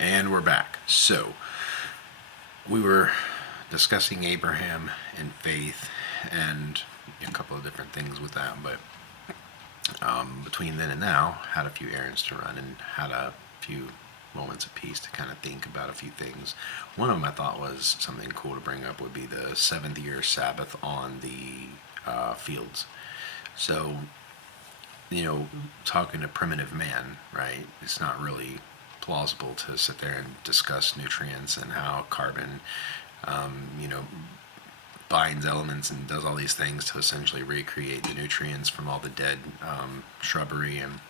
And we're back. So, we were discussing Abraham and faith and a couple of different things with that, but between then and now, had a few errands to run and had a few moments of peace to kind of think about a few things. One of them I thought was something cool to bring up would be the seventh year Sabbath on the fields. So, talking to primitive man, right? It's not really plausible to sit there and discuss nutrients and how carbon, you know, binds elements and does all these things to essentially recreate the nutrients from all the dead shrubbery, and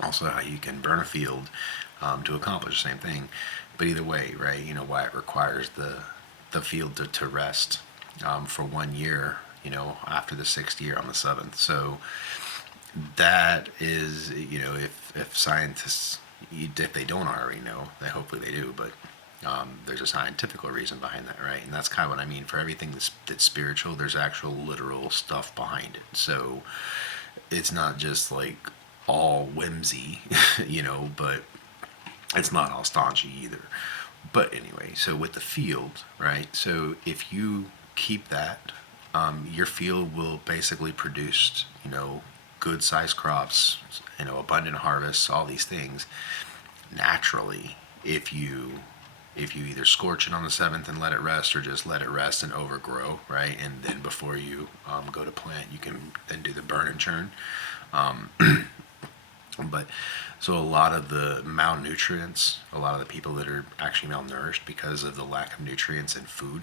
also how you can burn a field to accomplish the same thing. But either way, right? Why it requires the field to rest for 1 year. After the sixth year on the seventh. So that is, if scientists, if they don't already know, they hopefully they do, but there's a scientific reason behind that, right? And that's kind of what I mean. For everything that's spiritual, there's actual literal stuff behind it. So it's not just like all whimsy, but it's not all staunchy either. But anyway, so with the field, right? So if you keep that, your field will basically produce, good sized crops, abundant harvests, all these things naturally if you either scorch it on the seventh and let it rest, or just let it rest and overgrow, right? And then before you go to plant, you can then do the burn and churn. But so a lot of the malnutrients, a lot of the people that are actually malnourished because of the lack of nutrients in food,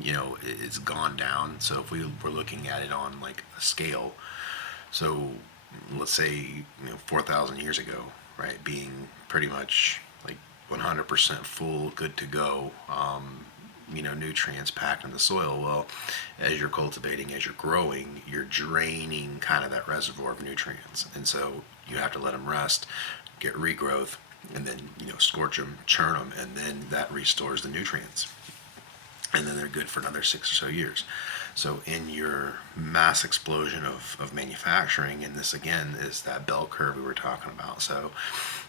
it's gone down. So if we were looking at it on like a scale, so let's say 4,000 years ago, right, being pretty much like 100% full, good to go, nutrients packed in the soil. Well, as you're cultivating, as you're growing, you're draining kind of that reservoir of nutrients, and so you have to let them rest, get regrowth, and then scorch them, churn them, and then that restores the nutrients, and then they're good for another 6 or so years. So in your mass explosion of manufacturing, and this again is that bell curve we were talking about. So,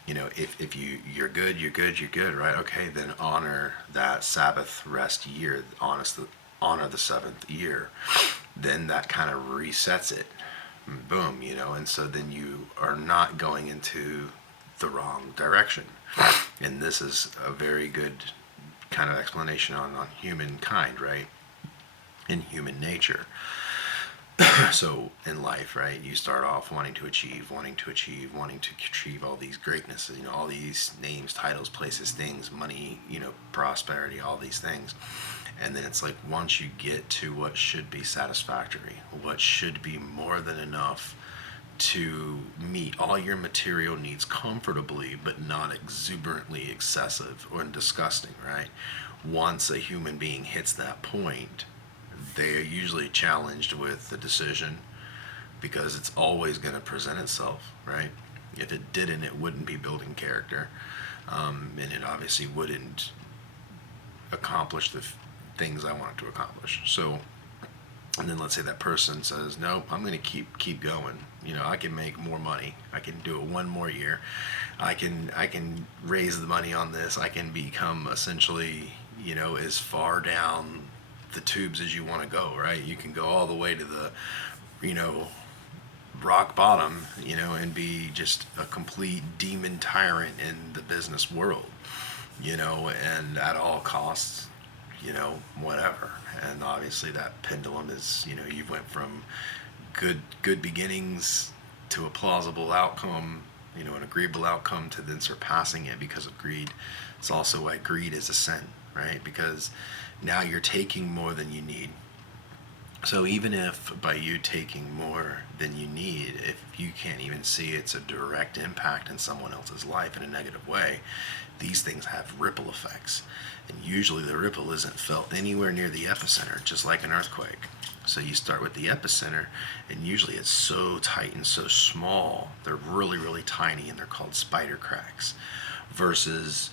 if you're good, you're good, you're good, right? Okay, then honor that Sabbath rest year, honor the seventh year. Then that kind of resets it. Boom, and so then you are not going into the wrong direction. And this is a very good kind of explanation on humankind, right? In human nature. So in life, right, you start off wanting to achieve all these greatnesses, all these names, titles, places, things, money, prosperity, all these things. And then it's like once you get to what should be satisfactory, what should be more than enough to meet all your material needs comfortably, but not exuberantly excessive or disgusting, right? Once a human being hits that point, they are usually challenged with the decision, because it's always going to present itself, right? If it didn't, it wouldn't be building character, and it obviously wouldn't accomplish the things I want it to accomplish. So, and then let's say that person says, "No, I'm going to keep going. I can make more money. I can do it one more year. I can raise the money on this. I can become essentially, as far down the tubes as you want to go, right? You can go all the way to the, rock bottom, and be just a complete demon tyrant in the business world, and at all costs, whatever." And obviously that pendulum is, you went from good beginnings to a plausible outcome, an agreeable outcome, to then surpassing it because of greed. It's also why greed is a sin, right? Because now you're taking more than you need. So even if by you taking more than you need, if you can't even see it's a direct impact in someone else's life in a negative way, these things have ripple effects. And usually the ripple isn't felt anywhere near the epicenter, just like an earthquake. So you start with the epicenter, and usually it's so tight and so small, they're really, really tiny, and they're called spider cracks. Versus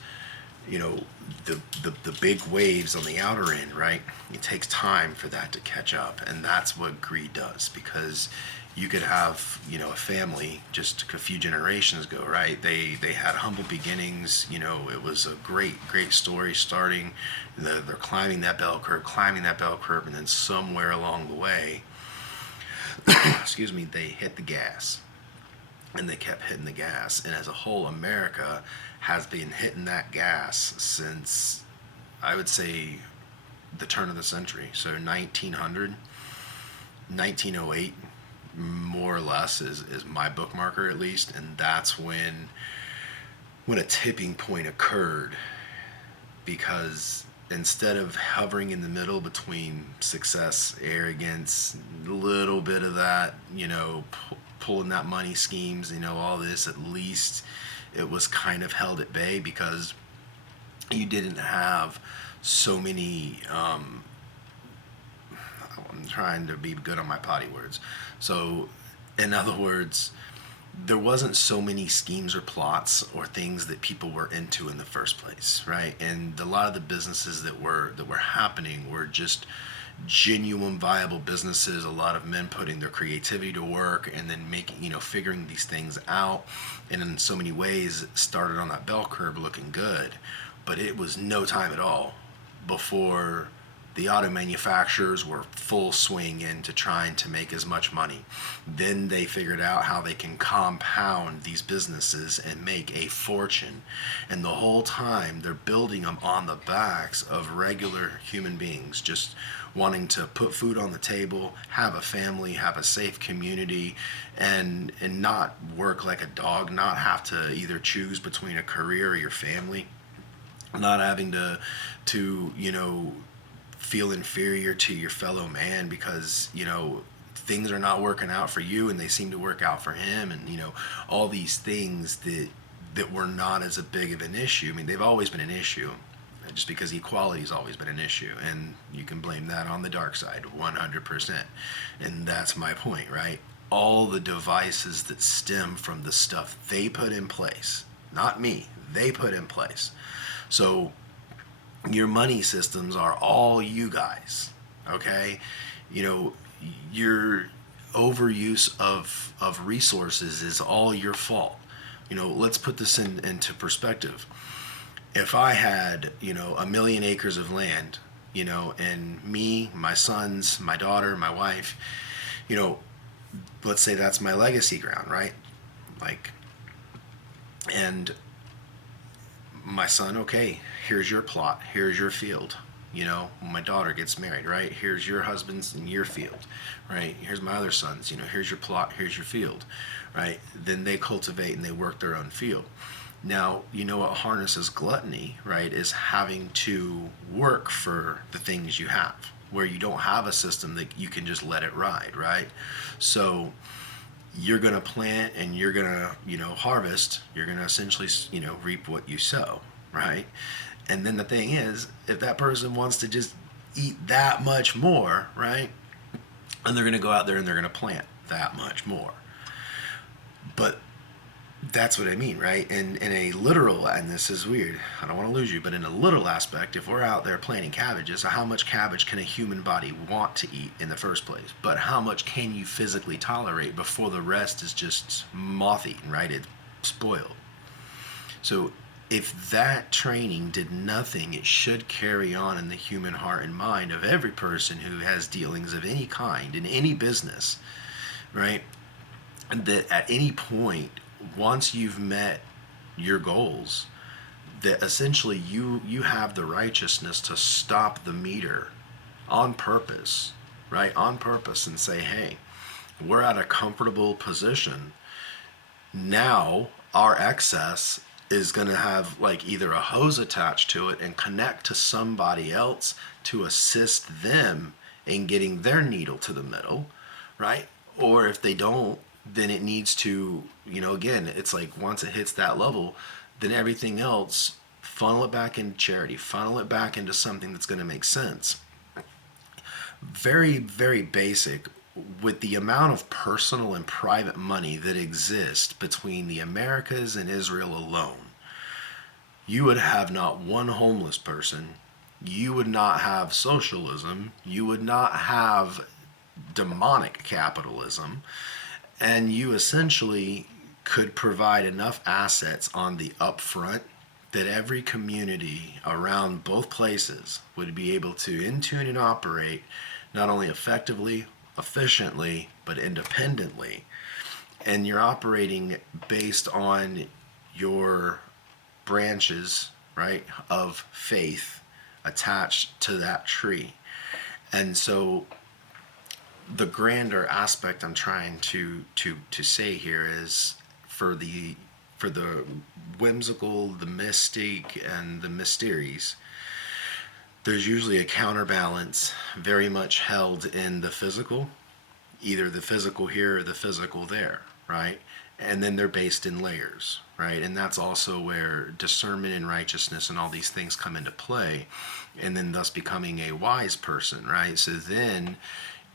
the big waves on the outer end, right? It takes time for that to catch up, and that's what greed does, because You could have, a family just a few generations ago, right? They had humble beginnings. It was a great story starting. They're climbing that bell curve, and then somewhere along the way, excuse me, they hit the gas, and they kept hitting the gas. And as a whole, America has been hitting that gas since, I would say, the turn of the century. So 1900, 1908, more or less, is my bookmarker, at least. And that's when a tipping point occurred, because instead of hovering in the middle between success, arrogance, a little bit of that, pulling that money schemes, all this, at least it was kind of held at bay, because you didn't have so many, I'm trying to be good on my potty words. So, in other words, there wasn't so many schemes or plots or things that people were into in the first place, right? And a lot of the businesses that were happening were just genuine viable businesses. A lot of men putting their creativity to work, and then making, figuring these things out, and in so many ways it started on that bell curve looking good. But it was no time at all before the auto manufacturers were full swing into trying to make as much money. Then they figured out how they can compound these businesses and make a fortune. And the whole time they're building them on the backs of regular human beings, just wanting to put food on the table, have a family, have a safe community, and not work like a dog, not have to either choose between a career or your family, not having to feel inferior to your fellow man because things are not working out for you and they seem to work out for him, and all these things that were not as a big of an issue. I mean, they've always been an issue, just because equality has always been an issue, and you can blame that on the dark side 100%. And that's my point, right? All the devices that stem from the stuff they put in place, not me, they put in place. So your money systems are all you guys, okay? Your overuse of resources is all your fault. Let's put this into perspective. If I had, 1,000,000 acres of land, and me, my sons, my daughter, my wife, let's say that's my legacy ground, right? Like, and my son, okay, here's your plot, here's your field. My daughter gets married, right? Here's your husband's and your field, right? Here's my other sons, here's your plot, here's your field, right? Then they cultivate and they work their own field. Now, what harnesses gluttony, right, is having to work for the things you have, where you don't have a system that you can just let it ride, right? So you're going to plant and you're going to, harvest. You're going to essentially, reap what you sow, right? And then the thing is, if that person wants to just eat that much more, right, and they're going to go out there and they're going to plant that much more. But that's what I mean, right? And in a literal, and this is weird, I don't want to lose you, but in a literal aspect, if we're out there planting cabbages, how much cabbage can a human body want to eat in the first place? But how much can you physically tolerate before the rest is just moth-eaten, right? It's spoiled. So if that training did nothing, it should carry on in the human heart and mind of every person who has dealings of any kind in any business, right? And that at any point, once you've met your goals, that essentially you have the righteousness to stop the meter on purpose, right? On purpose, and say, hey, we're at a comfortable position. Now our excess is going to have like either a hose attached to it and connect to somebody else to assist them in getting their needle to the middle, right? Or if they don't, then it needs to, again, it's like once it hits that level, then everything else, funnel it back into charity, funnel it back into something that's going to make sense. Very, very basic. With the amount of personal and private money that exists between the Americas and Israel alone, you would have not one homeless person, you would not have socialism, you would not have demonic capitalism, And you essentially could provide enough assets on the upfront that every community around both places would be able to in tune and operate not only effectively, efficiently, but independently. And you're operating based on your branches, right, of faith attached to that tree. And so the grander aspect I'm trying to say here is for the for the whimsical, the mystic, and the mysteries, there's usually a counterbalance very much held in the physical, either the physical here or the physical there, right? And then they're based in layers, right? And that's also where discernment and righteousness and all these things come into play, and then thus becoming a wise person, right? So then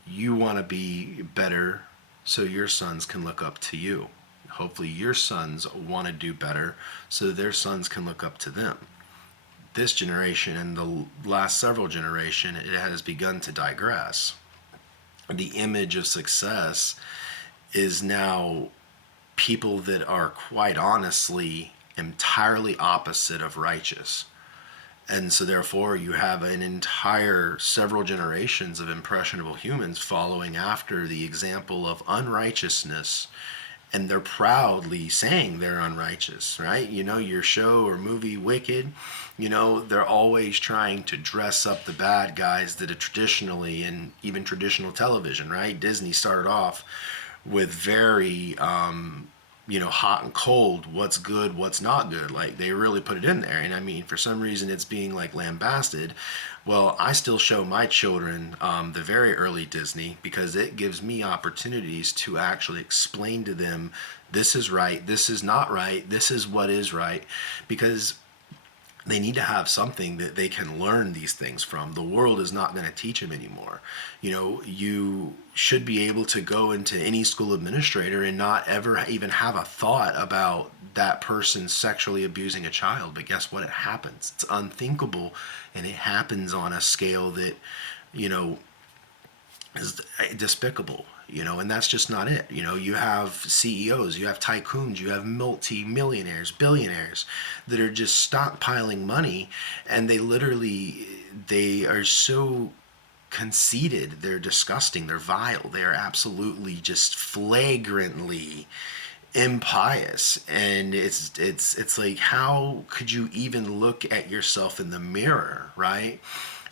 you want to be better so your sons can look up to you. Hopefully, your sons want to do better so their sons can look up to them. This generation and the last several generations, it has begun to digress. The image of success is now people that are quite honestly entirely opposite of righteous. And so, therefore, you have an entire several generations of impressionable humans following after the example of unrighteousness, and they're proudly saying they're unrighteous, right? You know, your show or movie Wicked, you know, they're always trying to dress up the bad guys that are traditionally in even traditional television, right? Disney started off with very hot and cold, what's good, what's not good. Like they really put it in there. And I mean, for some reason, it's being like lambasted. Well, I still show my children the very early Disney because it gives me opportunities to actually explain to them this is right, this is not right, this is what is right, because they need to have something that they can learn these things from. The world is not going to teach them anymore. You know, you should be able to go into any school administrator and not ever even have a thought about that person sexually abusing a child. But guess what? It happens. It's unthinkable, and it happens on a scale that, you know, is despicable, you know, and that's just not it. You know, you have CEOs, you have tycoons, you have multi-millionaires, billionaires that are just stockpiling money, and they are so conceited, they're disgusting, they're vile, they're absolutely just flagrantly impious. And it's like, how could you even look at yourself in the mirror, right?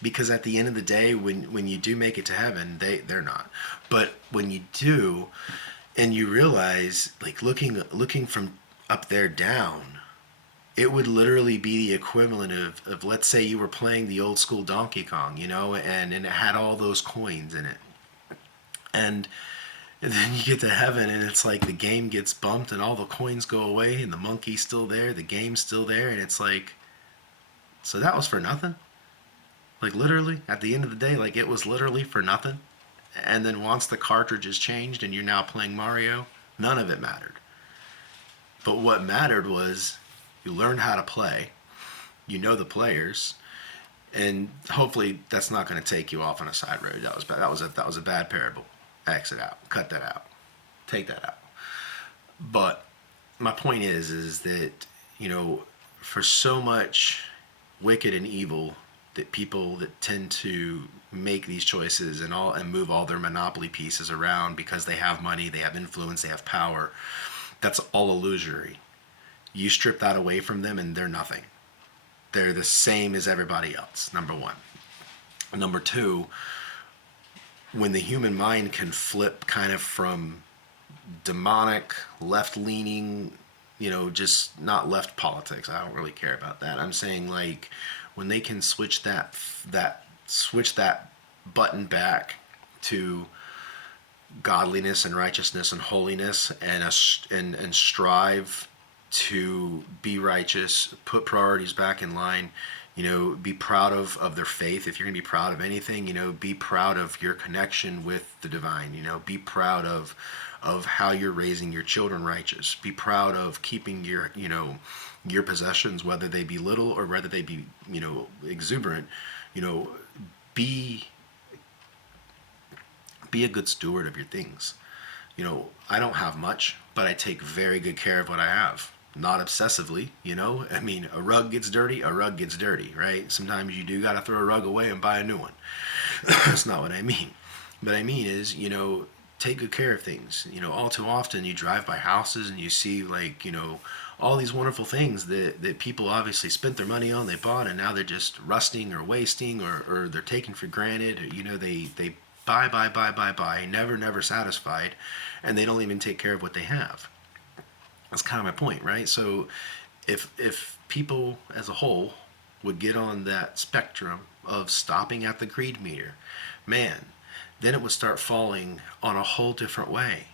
Because at the end of the day, when you do make it to heaven, they're not, but when you do, and you realize, like, looking from up there down, it would literally be the equivalent of let's say you were playing the old school Donkey Kong, you know, and it had all those coins in it, and then you get to heaven and it's like the game gets bumped and all the coins go away and the monkey's still there, the game's still there, and it's like, so that was for nothing. Like literally, at the end of the day, like it was literally for nothing. And then once the cartridge is changed and you're now playing Mario, none of it mattered. But what mattered was you learned how to play, you know the players, and hopefully that's not going to take you off on a side road. That was bad. That was a bad parable. Exit out. Cut that out. Take that out. But my point is that, you know, for so much wicked and evil that people that tend to make these choices and move all their monopoly pieces around because they have money, they have influence, they have power, that's all illusory. You strip that away from them and they're nothing. They're the same as everybody else, number one. Number two, when the human mind can flip kind of from demonic, left-leaning, you know, just not left politics. I don't really care about that. I'm saying, like, when they can switch that button back to godliness and righteousness and holiness, and strive to be righteous, put priorities back in line, you know, be proud of their faith. If you're going to be proud of anything, you know, be proud of your connection with the divine, you know, be proud of how you're raising your children righteous. Be proud of keeping your, you know, your possessions, whether they be little or whether they be, you know, exuberant. You know, be a good steward of your things. I don't have much, but I take very good care of what I have. Not obsessively. I mean, a rug gets dirty, a rug gets dirty, right? Sometimes you do got to throw a rug away and buy a new one. That's not what I mean. What I mean is, take good care of things. All too often you drive by houses and you see, like, all these wonderful things that people obviously spent their money on, they bought, and now they're just rusting or wasting, or they're taken for granted. Or, they buy, never satisfied, and they don't even take care of what they have. That's kind of my point, right? So if people as a whole would get on that spectrum of stopping at the greed meter, man, then it would start falling on a whole different way.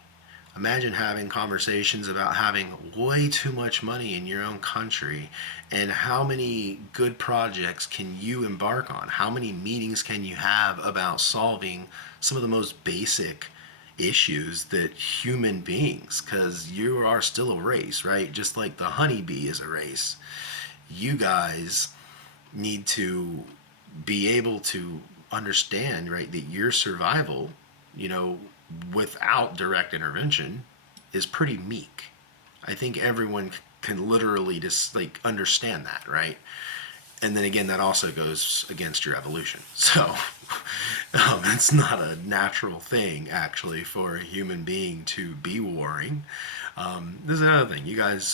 Imagine having conversations about having way too much money in your own country, and how many good projects can you embark on? How many meetings can you have about solving some of the most basic issues that human beings, because you are still a race, right? Just like the honeybee is a race. You guys need to be able to understand, right, that your survival, you know, without direct intervention is pretty meek. I think everyone can literally just like understand that, right? And then again, that also goes against your evolution. So it's not a natural thing actually for a human being to be warring. This is another thing. You guys